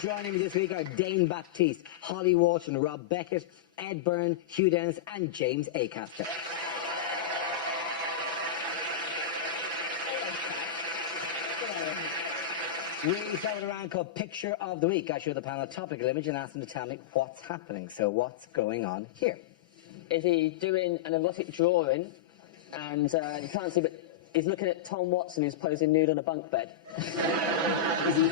Joining me this week are Dane Baptiste, Holly Walsh and Rob Beckett, Ed Byrne, Hugh Dennis and James Acaster. We start with a round called Picture of the Week. I show the panel a topical image and ask them to tell me what's happening. So what's going on here? Is he doing an erotic drawing and you can't see, but he's looking at Tom Watson who's posing nude on a bunk bed?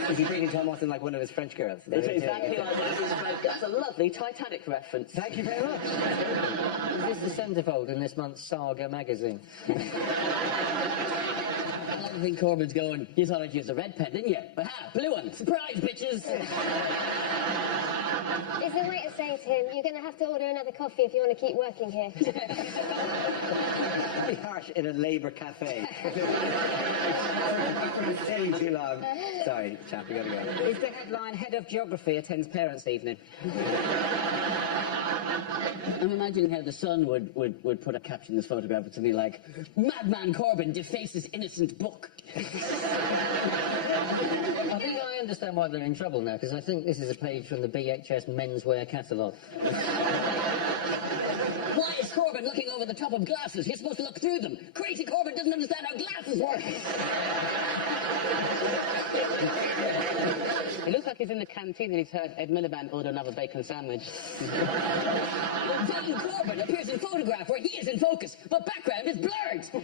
Is he treating Tom Watson like one of his French girls? It's exactly like that. That's a lovely Titanic reference. Thank you very much. Is this the centrefold in this month's Saga magazine? I think Corbyn's going, you thought I'd use a red pen, didn't you? But blue one. Surprise, bitches! Is the waiter saying to him, you're going to have to order another coffee if you want to keep working here? Very harsh in a Labour cafe. For staying too long. Sorry, chap, you gotta go. Is the headline, Head of Geography attends Parents' Evening? I'm imagining how the Sun would put a caption in this photograph to be like, Madman Corbyn defaces innocent book. I think I understand why they're in trouble now, because I think this is a page from the BHS menswear catalogue. Why is Corbyn looking over the top of glasses? You're supposed to look through them. Crazy Corbyn doesn't understand how glasses work. It looks like he's in the canteen and he's heard Ed Miliband order another bacon sandwich. Dane Corbyn appears in photograph where he is in focus, but background is blurred. Those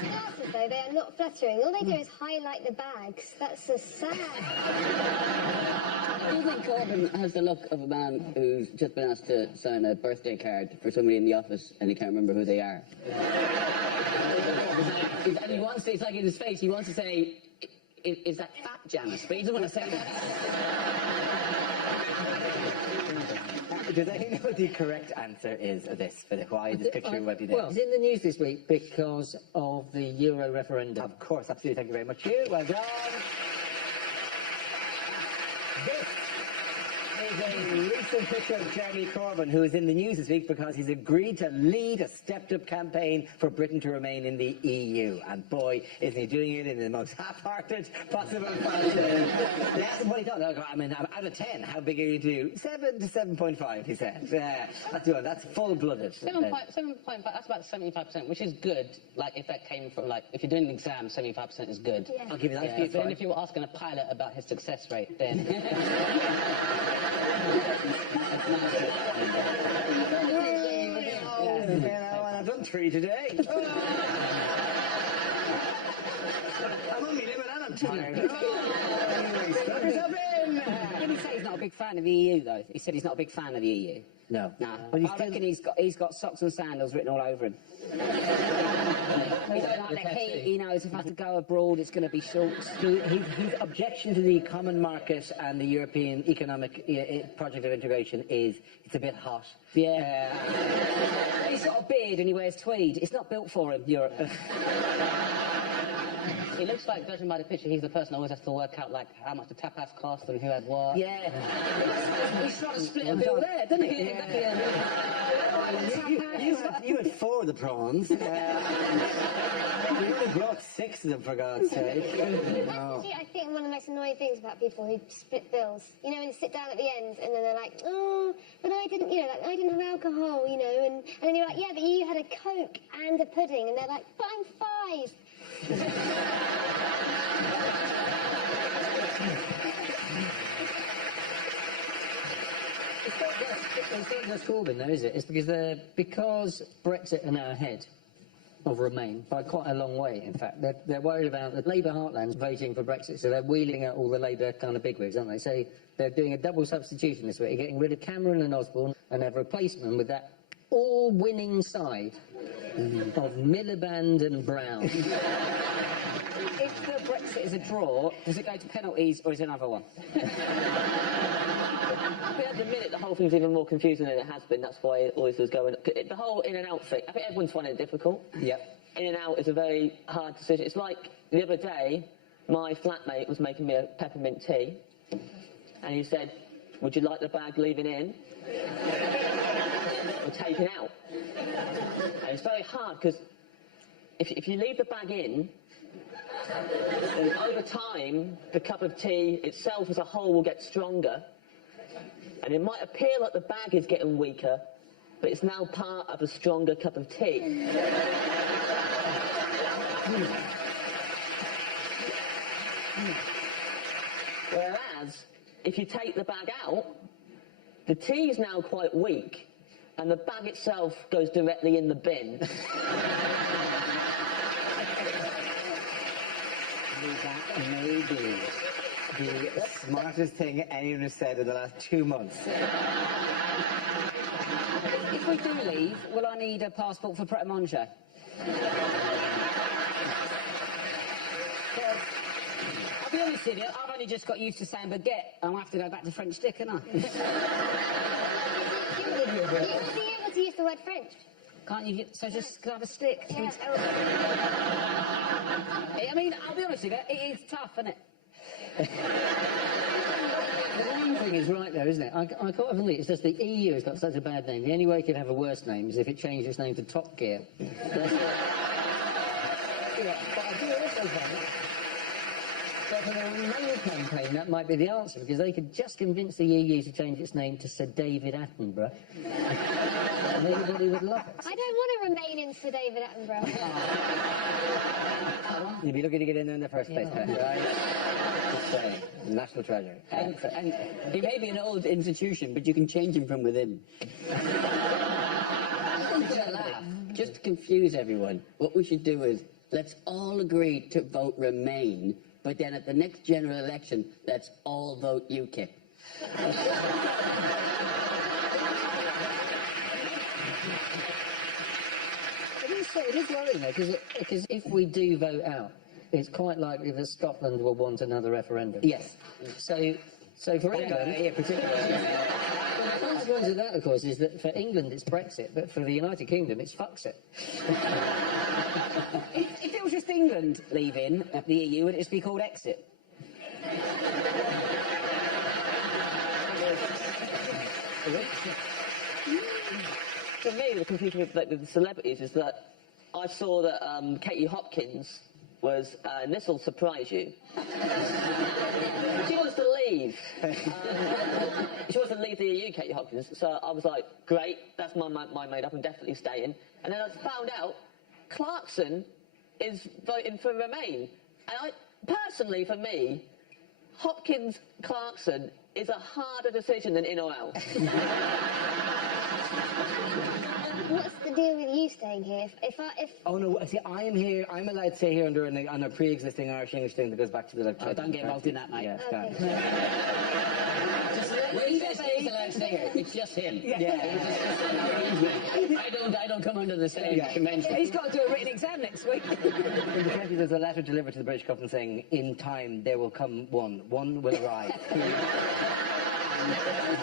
glasses, though, they are not flattering. All they do is highlight the bags. That's so sad. I do think Corbyn has the look of a man who's just been asked to sign a birthday card for somebody in the office and he can't remember who they are. And he wants to, it's like in his face, he wants to say, is that fat Janice? But he doesn't want to say that. Do they know what the correct answer is of this, for why this picture might be there? Well, it's in the news this week because of the Euro referendum. Of course, absolutely. Thank you very much, Hugh. Well done. This is a recent picture of Jeremy Corbyn, who is in the news this week because he's agreed to lead a stepped-up campaign for Britain to remain in the EU. And boy, isn't he doing it in the most half-hearted possible fashion. They asked him what he thought. I mean, out of 10, how big are you to? 7 to 7.5, he said. That's full-blooded. 7.5, that's about 75%, which is good. Like, if that came from, like, if you're doing an exam, 75% is good. Yeah. I'll give you that. But if you were asking a pilot about his success rate, then... I've done 3 today. I'm on my limit and I'm tired. Did he say he's not a big fan of the EU, though? He said he's not a big fan of the EU. No. Nah. But I reckon he's got socks and sandals written all over him. He knows if I have to go abroad, it's going to be short. His objection to the common market and the European economic project of integration is it's a bit hot. Yeah. He's got a beard and he wears tweed. It's not built for him, Europe. He looks like, judging by the picture, he's the person who always has to work out, like, how much the tapas cost and who had what. Yeah. He's trying to split a bill there, doesn't he? Yeah. You had 4 of the prawns. You only brought 6 of them, for God's sake. Actually, I think one of the most annoying things about people who split bills, you know, when you sit down at the end and then they're like, oh, but I didn't, you know, like, I didn't have alcohol, you know, and then you're like, yeah, but you had a Coke and a pudding, and they're like, but I'm 5. It's not just Corbyn, though, is it? It's because Brexit are now ahead of Remain by quite a long way. In fact, they're worried about the Labour heartlands voting for Brexit, so they're wheeling out all the Labour kind of bigwigs, aren't they? So they're doing a double substitution this week, getting rid of Cameron and Osborne, and have replaced them with that all-winning side of Miliband and Brown. If the Brexit is a draw, does it go to penalties or is it another one? But at the minute, the whole thing's even more confusing than it has been. That's why it always was going. The whole in and out thing, I think everyone's finding it difficult. Yep. In and out is a very hard decision. It's like the other day, my flatmate was making me a peppermint tea, and he said, "Would you like the bag leaving in or taken out?" And it's very hard because if you leave the bag in, then over time, the cup of tea itself as a whole will get stronger. And it might appear like the bag is getting weaker, but it's now part of a stronger cup of tea. Whereas, if you take the bag out, the tea is now quite weak, and the bag itself goes directly in the bin. That may be the smartest thing anyone has said in the last 2 months. If we do leave, will I need a passport for Pret a Manger? I'll be honest with you, I've only just got used to saying baguette, and I'll have to go back to French stick, and I. You wouldn't be able to use the word French. Can't you? So just have a stick. It's Yeah. terrible. I mean, I'll be honest with you, it is tough, isn't it? The one thing is right there, isn't it? I can't believe it's just the EU has got such a bad name. The only way it could have a worse name is if it changed its name to Top Gear. Yeah, but I do also think that for the Remain campaign, that might be the answer, because they could just convince the EU to change its name to Sir David Attenborough. And everybody would love it. I don't want to remain in Sir David Attenborough. You'd be lucky to get in there in the first place, Pat, right? Just saying. National treasure. And he may be an old institution, but you can change him from within. Just to confuse everyone, what we should do is let's all agree to vote Remain, but then at the next general election, let's all vote UKIP. It is worrying though, because if we do vote out, it's quite likely that Scotland will want another referendum. Yes. So for England, Yeah, particularly. the consequence of that, of course, is that for England it's Brexit, but for the United Kingdom it's Fuxit. If it was just England leaving the EU, would it just be called Exit? For me, the confusion with the celebrities is that I saw that Katie Hopkins was, and this will surprise you, she wants to leave. She wants to leave the EU, Katie Hopkins. So I was like, great, that's my made up, I'm definitely staying. And then I found out Clarkson is voting for Remain. And personally, for me, Hopkins-Clarkson is a harder decision than in or out. What's the deal with you staying here? If Oh no! See, I am here. I'm allowed to stay here on a pre-existing Irish-English thing that goes back to the. Oh, don't get involved in that, mate. Yeah, Okay. When he says he's allowed to stay here, it's just him. Yeah. I don't come under the same convention. He's got to do a written exam next week. In the country, there's a letter delivered to the British government saying, "In time, there will come one. One will arrive."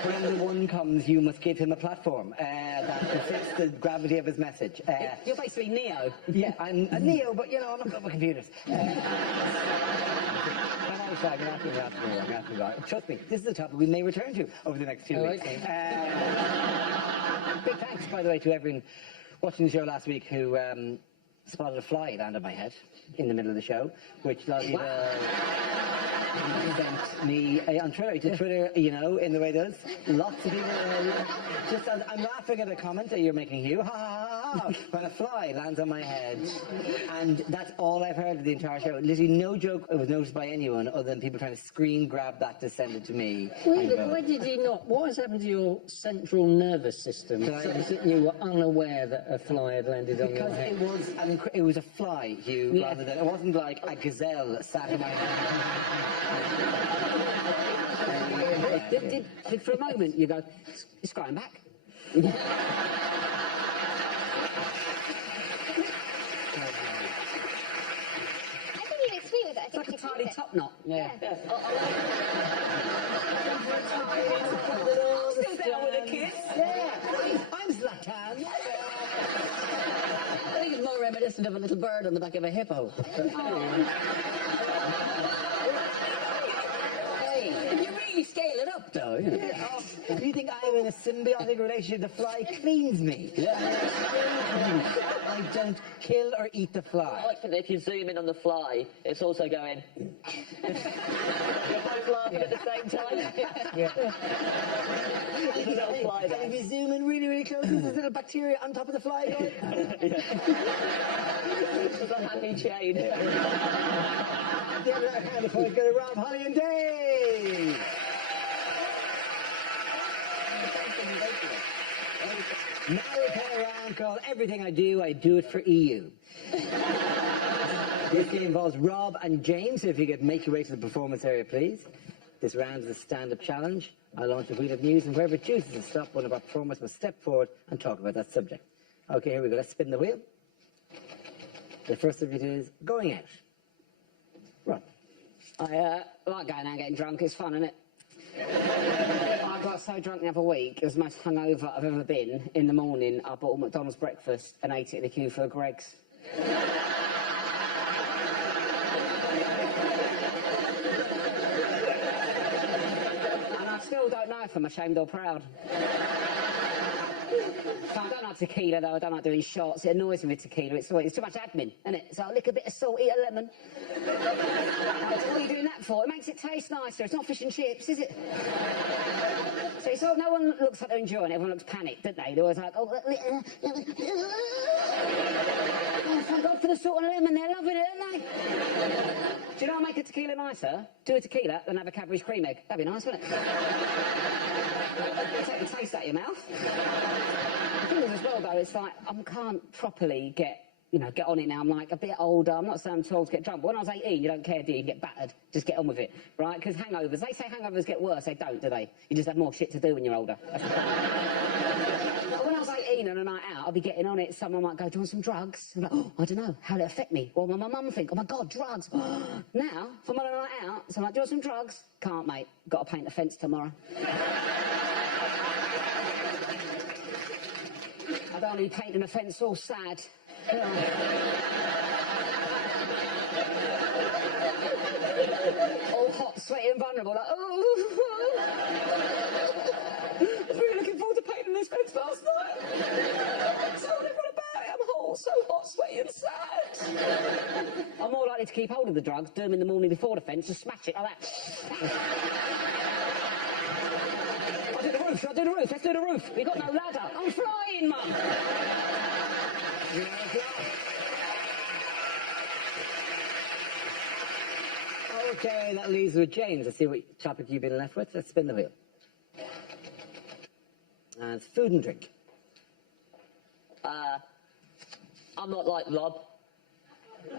When the one comes, you must give him a platform that befits the gravity of his message. You're basically Neo. Yeah, I'm a Neo, but you know, I'm not good with computers. Trust me, this is a topic we may return to over the next 2 weeks. Okay. Big thanks, by the way, to everyone watching the show last week who spotted a fly land on my head in the middle of the show, which sent me on Twitter, to Twitter, you know, in the way it does. Lots of people, I'm laughing at a comment that you're making, Hugh, ha ha ha ha, when a fly lands on my head. And that's all I've heard of the entire show. Literally no joke was noticed by anyone other than people trying to screen grab that to send it to me. Why did you not? What has happened to your central nervous system Can I- such that you were unaware that a fly had landed on your Because head? it was a fly, Hugh, rather than, it wasn't like a gazelle sat in my head. Did for a moment you go, it's going back? No. Yeah. I'm still down with the kids. Yeah, I'm Zlatan. I think it's more reminiscent of a little bird on the back of a hippo. If you really scale it up, though, you know. Yeah, oh, you think I'm in a symbiotic relationship? The fly cleans me. I don't kill or eat the I fly. like that if you zoom in on the fly, it's also going. You're both laughing at the same time. Yeah. There's a little fly And there. if you zoom in really, really close, there's a little bacteria on top of the fly going. It's a happy chain. The other hand, the point's going to Rob, Holly and Dave. Now we play around called Everything I Do It for EU. This game involves Rob and James, so if you could make your way to the performance area, please. This round is a stand-up challenge. I'll launch a wheel of news, and wherever it chooses to stop, one of our performers must step forward and talk about that subject. Okay, here we go. Let's spin the wheel. The first subject is going out. Rob. I like going out and getting drunk. It's fun, isn't it? I got so drunk the other week. It was the most hungover I've ever been. In the morning, I bought a McDonald's breakfast and ate it in the queue for a Greg's. And I still don't know if I'm ashamed or proud. So I don't like tequila, though. I don't like doing shots. It annoys me with tequila. It's too much admin, isn't it? So I lick a bit of salt, eat a lemon. What are you doing that for? It makes it taste nicer. It's not fish and chips, is it? So no one looks like they're enjoying it. Everyone looks panicked, don't they? They're always like, oh, thank God for the salt and lemon. They're loving it, aren't they? Do you know what make a tequila nicer? Do a tequila, then have a Cadbury's cream egg. That'd be nice, wouldn't it? Take the taste out of your mouth. The thing is as well, though, it's like, I can't properly get on it now. I'm like a bit older. I'm not saying I'm too old to get drunk. But when I was 18, you don't care, do you? You get battered. Just get on with it, right? Because hangovers, they say hangovers get worse. They don't, do they? You just have more shit to do when you're older. But when I was 18 on a night out, I'd be getting on it. Someone might go, do you want some drugs? I'm like, oh, I don't know. How'd it affect me? Or my mum think, oh, my God, drugs. Now, if I'm on a night out, so I'm like, do you want some drugs? Can't, mate. Got to paint the fence tomorrow. I don't want to be painting the fence all sad. All hot, sweaty and vulnerable, like, oh. I was really looking forward to painting this fence last night. Told everyone about it. I'm so hot, sweaty and sad. I'm more likely to keep hold of the drugs, do them in the morning before the fence, and smash it like that. I'll do the roof, let's do the roof. We've got no ladder. I'm flying, Mum. Okay, that leaves with James. Let's see what topic you've been left with. Let's spin the wheel. And it's food and drink. I'm not like Rob. I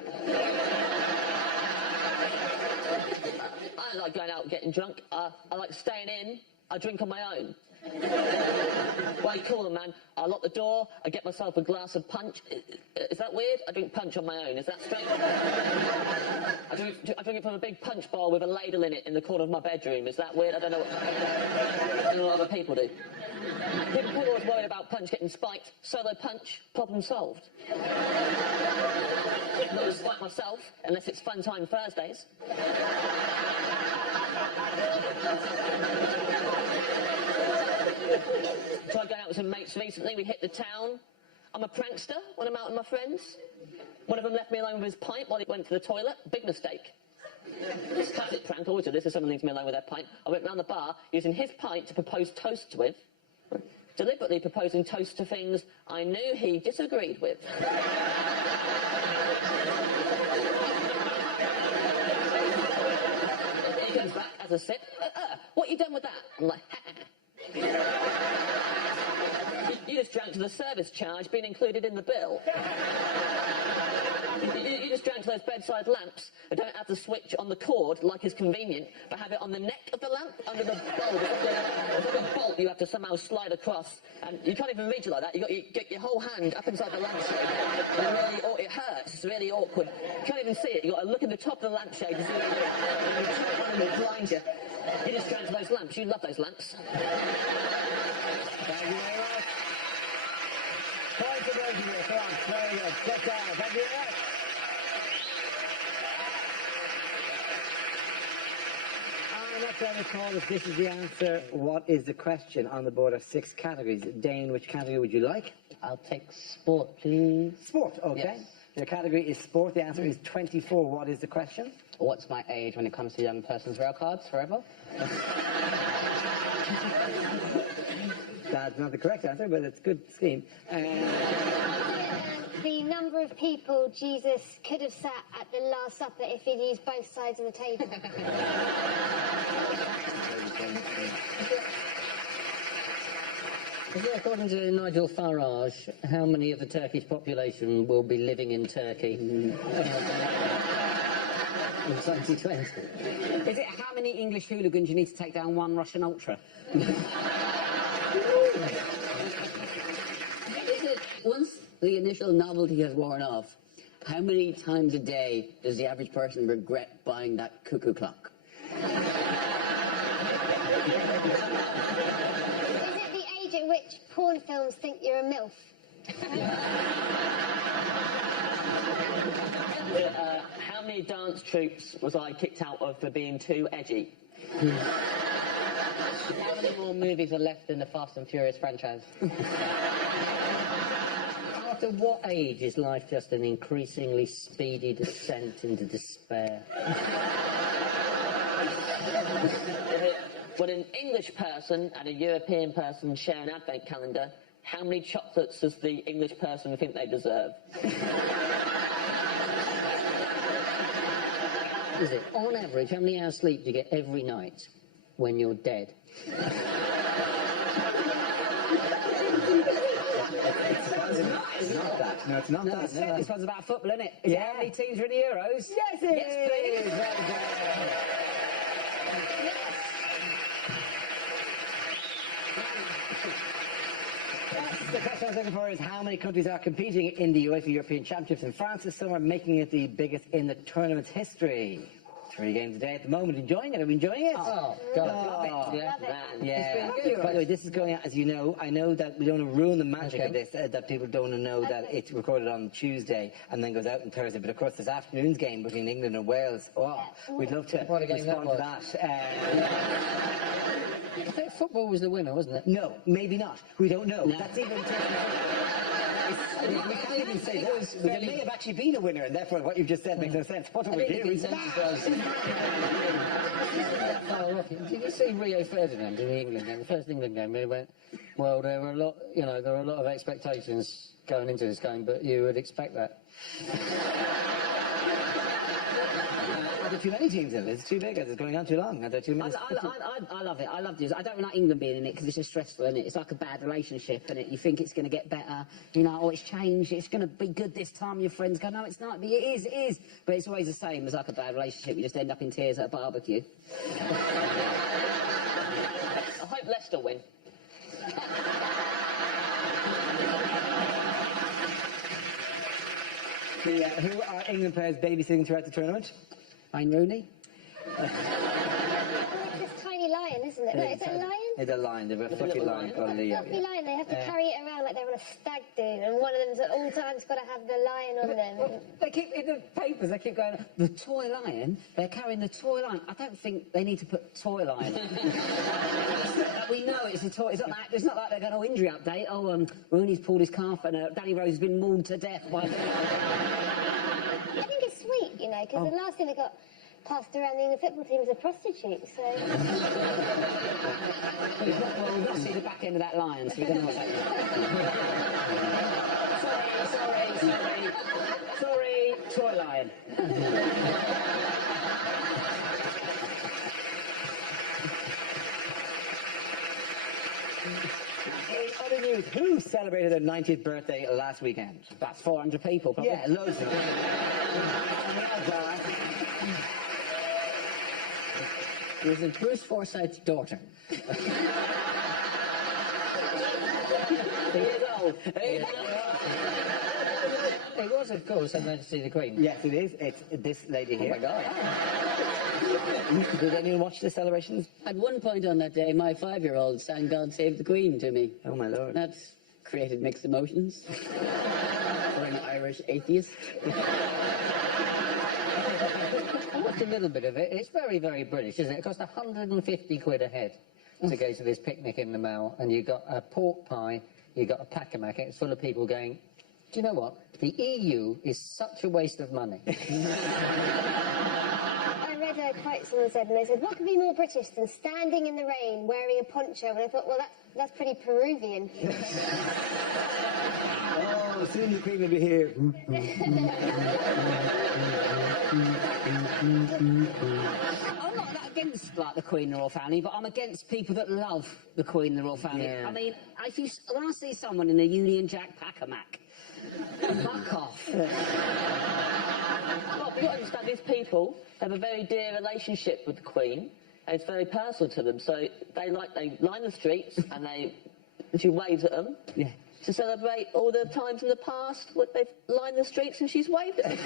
don't like going out and getting drunk. I like staying in. I drink on my own. Way cooler, man. I lock the door, I get myself a glass of punch. Is that weird? I drink punch on my own. Is that strange? I drink it from a big punch bowl with a ladle in it in the corner of my bedroom. Is that weird? I don't know what other people do. People are always worried about punch getting spiked. So they punch, problem solved. I'm not going to spike myself unless it's Fun Time Thursdays. Tried going out with some mates recently. We hit the town. I'm a prankster when I'm out with my friends. One of them left me alone with his pint while he went to the toilet. Big mistake. This classic prank. I always do this if someone leaves me alone with their pint. I went round the bar using his pint to propose toasts with. Deliberately proposing toasts to things I knew he disagreed with. He comes back as a sip. What you done with that? I'm like, You just drank to the service charge being included in the bill. You just drank to those bedside lamps that don't have the switch on the cord like is convenient, but have it on the neck of the lamp under the bulb. It's like a bolt you have to somehow slide across, and you can't even reach it like that. You get your whole hand up inside the lampshade. It hurts. It's really awkward. You can't even see it. You got to look at the top of the lampshade to see it. And it blinds you. You just go into those lamps. You love those lamps. Thank you very much. Point to both of you. Come on, very good. Get down. Thank you very much. Next on the call, if this is the answer, what is the question? On the board are 6 categories. Dane, which category would you like? I'll take sport, please. Sport, okay. Yes. Your category is sport. The answer is 24. What is the question? What's my age when it comes to young person's rail cards forever? That's not the correct answer, but it's a good scheme. The number of people Jesus could have sat at the Last Supper if he'd used both sides of the table. According to Nigel Farage, how many of the Turkish population will be living in Turkey in 2020? Is it how many English hooligans you need to take down one Russian ultra? Once the initial novelty has worn off, how many times a day does the average person regret buying that cuckoo clock? Is it the age at which porn films think you're a MILF? How many dance troupes was I kicked out of for being too edgy? How many more movies are left in the Fast and Furious franchise? After what age is life just an increasingly speedy descent into despair? When an English person and a European person share an advent calendar, how many chocolates does the English person think they deserve? Is it, on average, how many hours sleep do you get every night when you're dead? It's not that. No, it's not that. That's No, it. This one's about football, isn't it? Is it Yeah. how many teams are in the Euros? Yes, it Yes, is. please. Very good. Yes, the question I was looking for is how many countries are competing in the UEFA European Championships in France this summer, making it the biggest in the tournament's history. 3 games a day at the moment. Enjoying it? Are we enjoying it? Oh, God. Oh, Yeah. Love it. yeah. It's been good. By the way, this is going out, as you know. I know that we don't want to ruin the magic Okay. of this, that people don't want to know that it's recorded on Tuesday and then goes out on Thursday. But of course, this afternoon's game between England and Wales, we'd love to What a game that respond to was. that. I think football was the winner, wasn't it? No, maybe not. We don't know. That's even... We can't even say that. There may have actually been a winner, and therefore what you've just said makes no sense. What are we doing? Did you see Rio Ferdinand in the England game, the first England game? He went, well, there were a lot of expectations going into this game, but you would expect that. Are there too many teams in it? It's too big. It's going on too long. Are there too many? I love it. I love this. I don't like England being in it because it's just stressful, isn't it? It's like a bad relationship, and you think it's going to get better, it's changed, it's going to be good this time. Your friends go, no, it's not. But it is. But it's always the same as like a bad relationship. You just end up in tears at a barbecue. I hope Leicester win. Who are England players babysitting throughout the tournament? Wayne Rooney. It's this tiny lion, isn't it? No, is it a lion? It's a lion. They've got a fluffy lion called Leo. Fluffy lion. They have to carry it around like they're on a stag do, and one of them's at all times got to have the lion on them. They keep in the papers. They keep going. The toy lion. They're carrying the toy lion. I don't think they need to put toy lion. We know it's a toy. It's not like they're going, oh, injury update. Oh, Rooney's pulled his calf, and Danny Rose has been mauled to death by. I think it's sweet, because the last thing that got passed around the England football team was a prostitute, so... Well, we've not seen the back end of that lion, so we don't know what's happening. Sorry, toy lion. In other news, who celebrated their 90th birthday last weekend? That's 400 people, probably. Yeah, loads of them. Was it Bruce Forsyth's daughter? It was, of course, Her Majesty the Queen. Yes, it is. It's this lady here. Oh, my God. Did anyone watch the celebrations? At one point on that day, my 5-year-old sang God Save the Queen to me. Oh, my Lord. That's created mixed emotions for an Irish atheist. I watched a little bit of it. It's very, very British, isn't it? It cost 150 quid a head to go to this picnic in the Mall, and you got a pork pie, you got a pack-a-mack, it's full of people going, do you know what? The EU is such a waste of money. I read a quote someone said, and they said, what could be more British than standing in the rain wearing a poncho? And I thought, well, that's pretty Peruvian. Oh, soon the Queen will be here. I'm not that against like the Queen and the Royal Family, but I'm against people that love the Queen and the Royal Family. Yeah. I mean, when I see someone in a Union Jack pack-a-mack, fuck off. Well, you've got to understand, these people have a very dear relationship with the Queen, and it's very personal to them. So they line the streets, and she waves at them. Yeah. To celebrate all the times in the past when they've lined the streets and she's waved at them.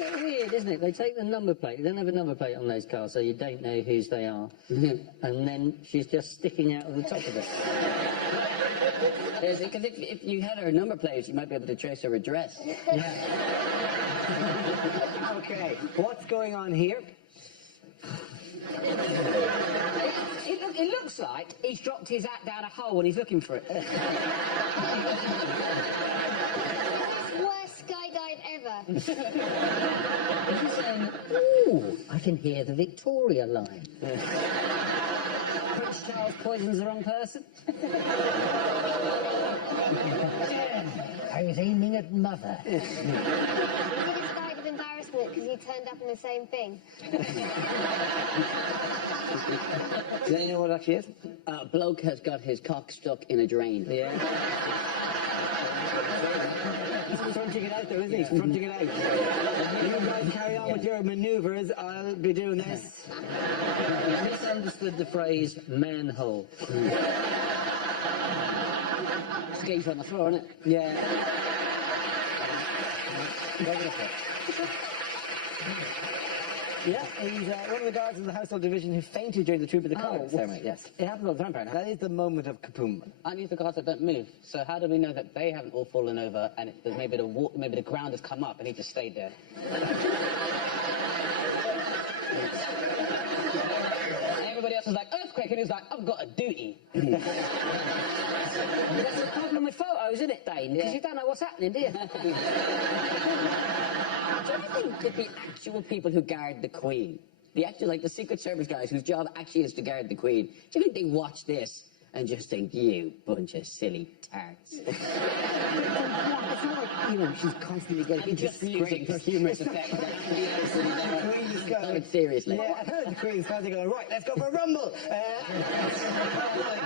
It's weird, isn't it? They take the number plate. They don't have a number plate on those cars, so you don't know whose they are. And then she's just sticking out of the top of it. Yes, because if you had her number plate, you might be able to trace her address. Okay, what's going on here? It looks like he's dropped his hat down a hole and he's looking for it. Worst skydive ever. She's saying, ooh, I can hear the Victoria line. Prince Charles poisons the wrong person. I was aiming at Mother. The biggest dive of embarrassment because you turned up in the same thing. Does anyone know what it actually is? A bloke has got his cock stuck in a drain. Yeah. He's fronting it out, though, isn't he? He's fronting it out. You guys carry on with your manoeuvres. I'll be doing this. Misunderstood the phrase manhole. Skates on the floor, isn't it? Yeah. Yeah, he's one of the guards in the household division who fainted during the troop of the colours ceremony. Yes, it happens all the time, apparently. That is the moment of kapoom. And these are guards that don't move. So how do we know that they haven't all fallen over and maybe the ground has come up and he just stayed there? Everybody else was like, earthquake, and he was like, I've got a duty. That's the problem with photos, isn't it, Dane? Because you don't know what's happening, do you? Do you think that the actual people who guard the Queen, the actual, like the Secret Service guys whose job actually is to guard the Queen, do you think they watch this and just think, you bunch of silly tarts? It's not like, you know, she's constantly getting into Just music for humorous effect. Queen's Seriously. Yeah, the Queen's constantly going, right, let's go for a rumble.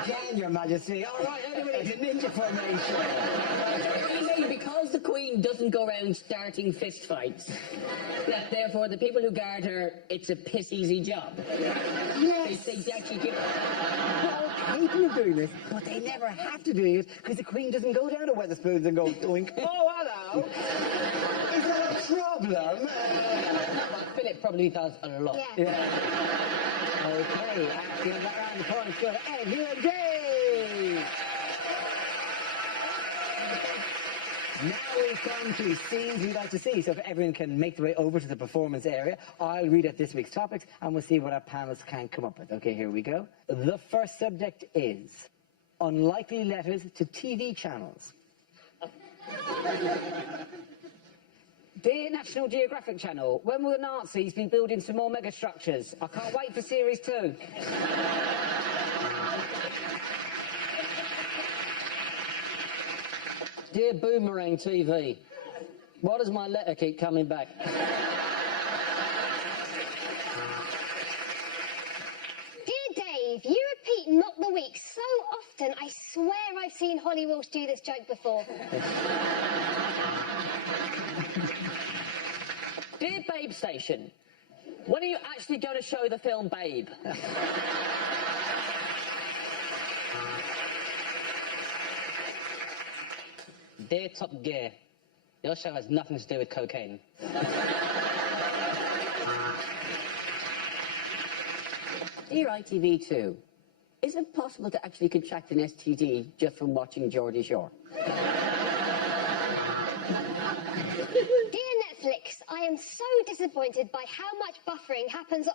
Again, Your Majesty. All right, everybody to ninja formation. You say because the Queen doesn't go around starting fist fights, that therefore the people who guard her, it's a piss easy job. Yes. They actually give... Well, capable of doing this, but they never have to do it because the Queen doesn't go down to Wetherspoons and go doink. Oh, hello. Is that a problem? Philip probably does a lot. Yeah. Okay, acting that round the point. Good. And here engage. Now we've come to scenes we'd like to see. So if everyone can make their way over to the performance area, I'll read out this week's topics and we'll see what our panelists can come up with. Okay, here we go. The first subject is unlikely letters to TV channels. Dear National Geographic Channel, when will the Nazis be building some more megastructures? I can't wait for Series 2. Dear Boomerang TV, why does my letter keep coming back? Dear Dave, you repeat not the week so often often. I swear I've seen Holly Walsh do this joke before. Dear Babe Station, when are you actually going to show the film Babe? Dear Top Gear, your show has nothing to do with cocaine. Dear ITV2, is it possible to actually contract an STD just from watching Geordie Shore? Dear Netflix, I am so disappointed by how much buffering happens.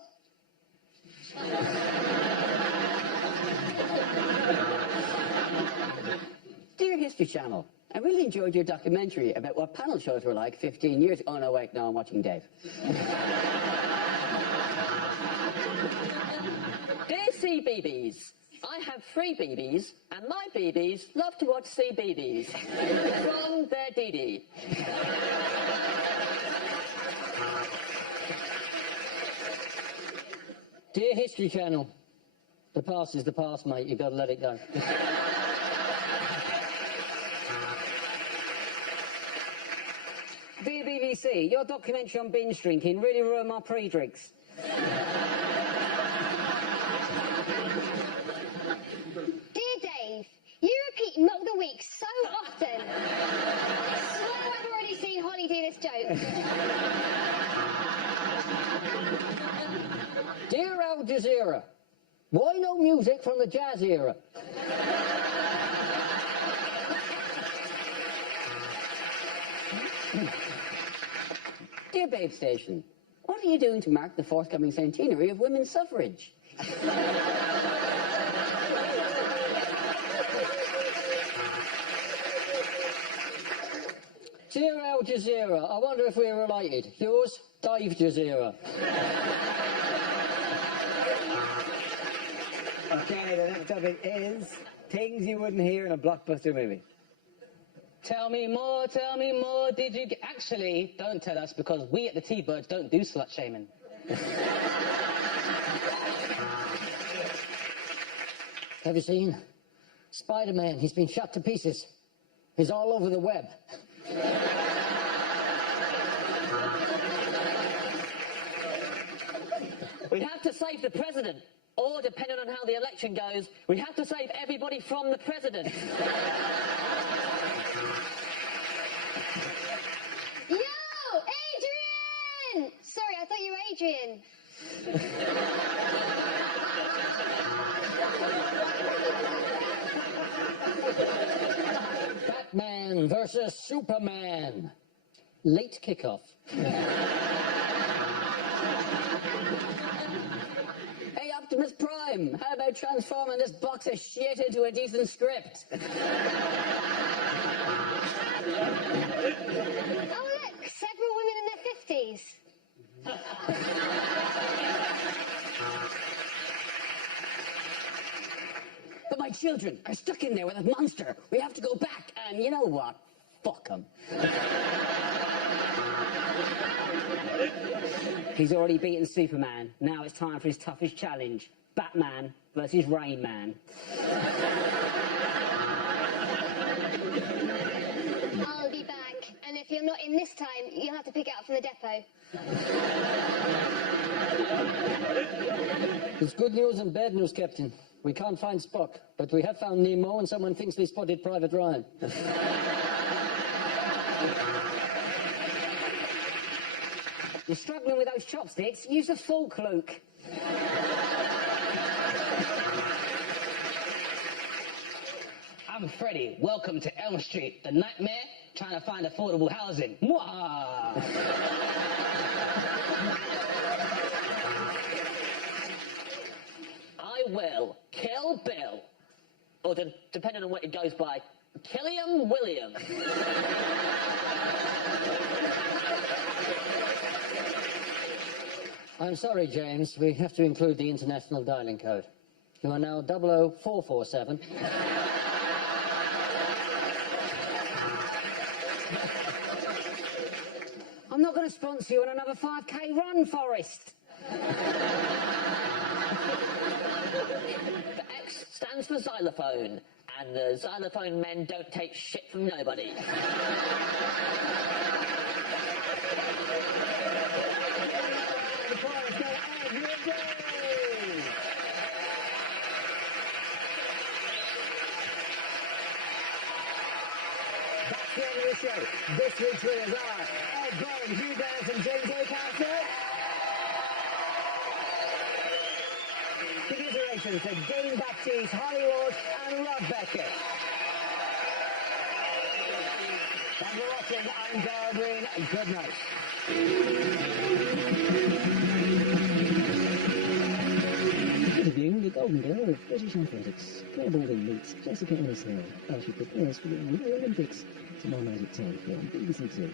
Dear History Channel, I really enjoyed your documentary about what panel shows were like 15 years ago. Oh, no, wait, no, I'm watching Dave. Dear CBeebies, I have 3 BBs, and my BBs love to watch CBeebies. From their Dee. Dear History Channel, the past is the past, mate. You've got to let it go. Dear BBC, your documentary on binge drinking really ruined my pre-drinks. Dear Dave, you repeat Milk the Week so often. I swear I've already seen Holly do this joke. Dear Al Jazeera, why no music from the jazz era? Dear Babe Station, what are you doing to mark the forthcoming centenary of women's suffrage? Dear Al Jazeera, I wonder if we're related. Yours, Dave Jazeera. Okay, the next topic is things you wouldn't hear in a blockbuster movie. Tell me more, did you... Actually, don't tell us, because we at the T-Birds don't do slut shaming. Have you seen? Spider-Man, he's been shot to pieces. He's all over the web. We have to save the president, or depending on how the election goes, we have to save everybody from the president. Yo, Adrian! Sorry, I thought you were Adrian. Batman versus Superman. Late kickoff. Hey, Optimus Prime, how about transforming this box of shit into a decent script? Oh, look, several women in their 50s. But my children are stuck in there with a monster. We have to go back, and you know what? Fuck them. He's already beaten Superman. Now it's time for his toughest challenge. Batman versus Rain Man. I'll be back, and if you're not in this time, you'll have to pick it up from the depot. There's good news and bad news, Captain. We can't find Spock, but we have found Nemo, and someone thinks they spotted Private Ryan. You're struggling with those chopsticks? Use a fork, Luke. I'm Freddy. Welcome to Elm Street. The nightmare? Trying to find affordable housing. Mwah! I will kill Bill, or depending on what it goes by, Killiam William. I'm sorry, James. We have to include the international dialing code. You are now 00447. I'm not going to sponsor you on another 5K run, Forrest. The X stands for xylophone. and the xylophone men don't take shit from nobody. That's the end of the show. This week's winners are Ed Byrne, Hugh Bennett and James O'Castle. Commiserations to Dane Baptiste, Holly Walsh and Rob Beckett. Thanks for watching. I'm Dara Breen. Good night. Interviewing the Golden Girl of British Athletics, Claire Balding meets Jessica Ennis-Hill as she prepares for the Rio Olympics tomorrow night at 10 on BBC Two.